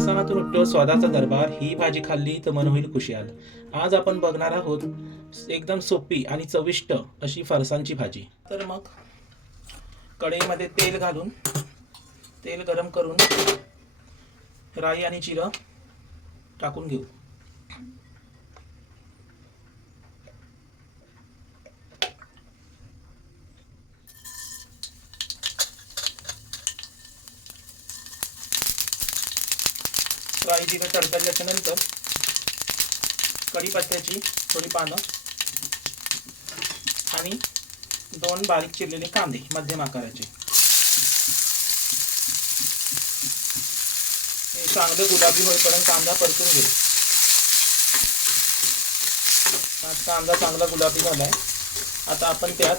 सणातून उठतो स्वादाचा दरबार ही भाजी खाल्ली तर मन होईल खुशाल आज आपण बघणार आहोत एकदम सोपी आणि चविष्ट अशी फरसांची भाजी. तर मग कढईमध्ये तेल घालून तेल गरम करून राई आणि जिरं टाकून घेऊ. राई जिरं तडतडल्याच्या नंतर कढीपत्त्याची थोडी पानं आणि दोन बारीक चिरलेले कांदे मध्यम आकाराचे. हे चांगलं गुलाबी होईपर्यंत कांदा परतून घेऊ कांदा चांगला गुलाबी झालाय. आता आपण त्यात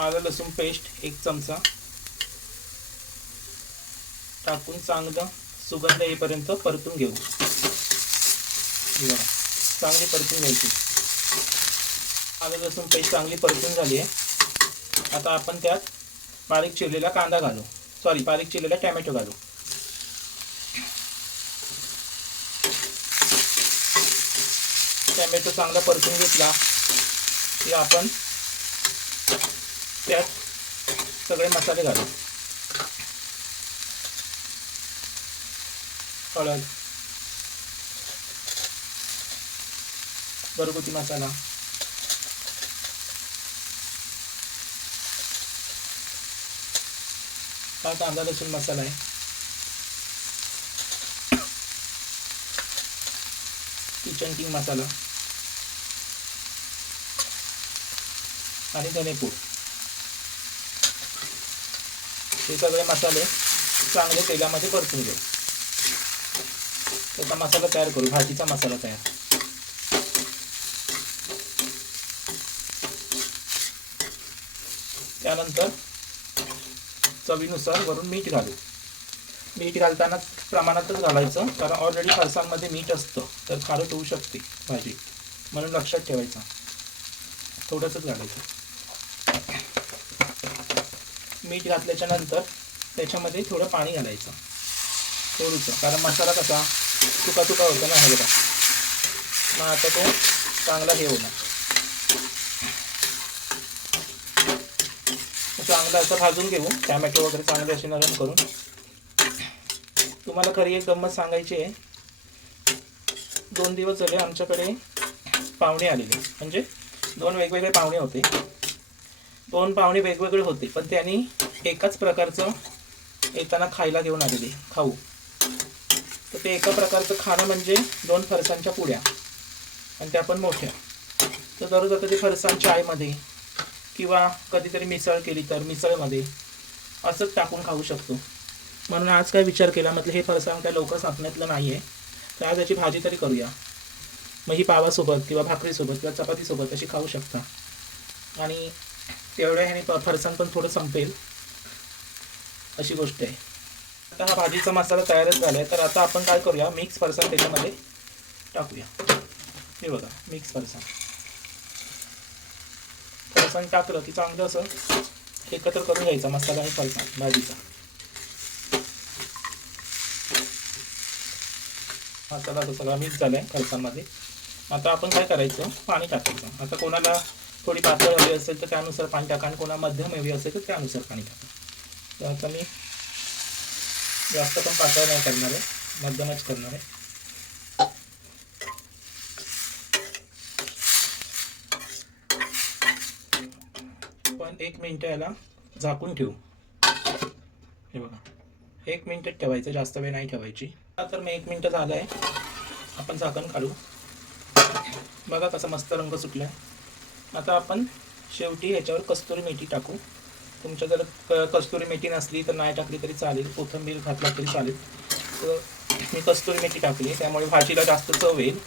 आलं लसूण पेस्ट एक चमचा टाकून चांगलं सुगंध येईपर्यंत परतून घेऊ. चांगली परतून घ्यायची. आलं लसूण पेस्ट चांगली परतून झाली आहे. आता आपण त्यात बारीक चिरलेला कांदा घालू. सॉरी बारीक चिरलेला टॅमॅटो घालू. टॅमॅटो चांगला परतून घेतला की आपण त्यात सगळे मसाले घालू. हळद घरगुती मसाला. हा कांदा लसूण मसाला आहे. Kitchen King masala. आणि धनेपूड. हे सगळे मसाले चांगले तेलामध्ये परतून घ्या त्याचा मसाला तयार करू भाजीचा मसाला तयार. त्यानंतर चवीनुसार वरून मीठ घालू. मीठ घालताना प्रमाणातच घालायचं कारण ऑलरेडी फरसांमध्ये मीठ असतं तर खारट होऊ शकते भाजी. म्हणून लक्षात ठेवायचं. थोडंसंच घालायचं. मीठ घातल्याच्या नंतर त्याच्यामध्ये थोडं पाणी घालायचं. थोडंसं कारण मसाला कसा तुका तुका होतं ना हे बघा मग आता तो चांगला हे होणार. चांगलं असं भाजून घेऊ. टॅमॅटो वगैरे चांगले असे नरम करून. तुम्हाला खरी एक गंमत सांगायची आहे. दोन दिवस झाले आमच्याकडे पाहुणे आलेले. म्हणजे दोन वेगवेगळे पाहुणे होते. दोन पाहुणे वेगवेगळे होते. पण त्यांनी एकाच प्रकारचं येताना खायला घेऊन आलेले. खाऊ. ते एका प्रकारचं खाणं म्हणजे दोन फरसांच्या पुड्या. आणि त्या पण मोठ्या. तर दररोज आता ते फरसाण चायमध्ये किंवा कधीतरी मिसळ केली तर मिसळमध्ये असंच टाकून खाऊ शकतो. म्हणून आज काय विचार केला म्हटलं हे फरसाण काय लवकर संपण्यातलं नाही आहे तर आज याची भाजी तरी करूया. मग ही पावासोबत किंवा भाकरीसोबत किंवा चपातीसोबत अशी खाऊ शकता. आणि तेवढ्या ह्याने फ- फरसाण पण थोडं संपेल. अशी गोष्ट आहे. आता हा भाजीचा मसाला तयारच झाला आहे तर आता आपण काय करूया? मिक्स फरसाण त्याच्यामध्ये टाकूया. हे बघा मिक्स फरसाण. फरसाण टाकलं की चांगलं असं एकत्र करून घ्यायचा मसाला आणि फरसाण भाजीचा. मसाला तो सगळा मिक्स झाला आहे फरसाणमध्ये. आता आपण काय करायचं? पाणी टाकायचं. आता कोणाला थोडी पातळ हवी असेल तर त्यानुसार पाणी टाका आणि कोणाला मध्यम हवी असेल तर त्यानुसार पाणी टाका. तर आता मी जास्त पण पातळ नाही करणार आहे. मध्यमच करणार आहे. पण एक मिनटं याला झाकून ठेवू. हे बघा. एक मिनटं ठेवायचं जास्त वेळ नाही ठेवायची. आता तर मी एक मिनटं झालं आहे. आपण झाकण काढू. बघा कसा मस्त रंग सुटला आता आपण शेवटी ह्याच्यावर कस्तुरी मेथी टाकू. तुमच्या जर कस्तुरी मेथी नसली तर नाही टाकली तरी चालेल. कोथिंबीर घातला तरी चालेल. तर मी कस्तुरी मेथी टाकली. त्यामुळे भाजीला जास्त चव येईल.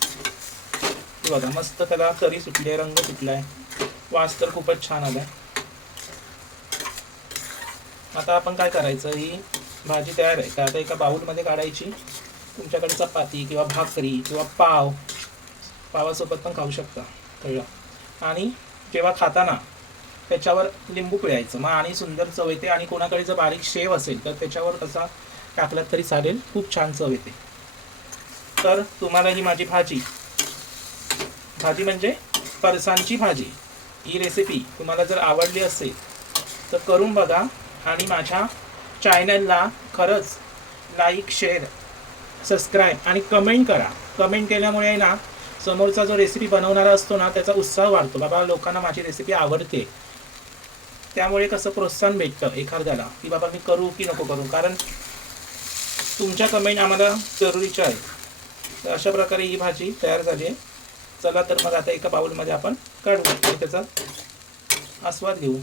बघा मस्त त्याला तरी सुटली आहे रंग सुटला आहे वास तर खूपच छान आला आहे आता आपण काय करायचं? ही भाजी तयार आहे. तर आता एका बाऊलमध्ये काढायची. तुमच्याकडे चपाती किंवा भाकरी किंवा पाव. पावासोबत पण खाऊ शकता. कळलं? आणि जेव्हा खाताना त्याच्यावर लिंबू पिळायचं. मग आणि सुंदर चव येते आणि कोणाकडे जर बारीक शेव असेल तर त्याच्यावर कसा टाकलात तरी चालेल. खूप छान चव येते. तर तुम्हाला ही माझी भाजी. भाजी म्हणजे फरसांची भाजी. ही रेसिपी तुम्हाला जर आवडली असेल तर करून बघा आणि माझ्या चॅनलला खरंच लाईक शेअर सबस्क्राईब आणि कमेंट करा. कमेंट केल्यामुळे आहे ना समोरचा जो रेसिपी बनवणारा असतो ना त्याचा उत्साह वाढतो. बाबा लोकांना माझी रेसिपी आवडते. त्यामुळे कसं प्रोत्साहन भेटतं एखाद्याला? की बाबा मी करू की नको करू? कारण तुमच्या कमेंट आम्हाला जरुरीच्या आहेत. तर अशा प्रकारे ही भाजी तयार झाली आहे. चला तर मग आता एका बाउलमध्ये आपण काढू. त्याचा आस्वाद घेऊ.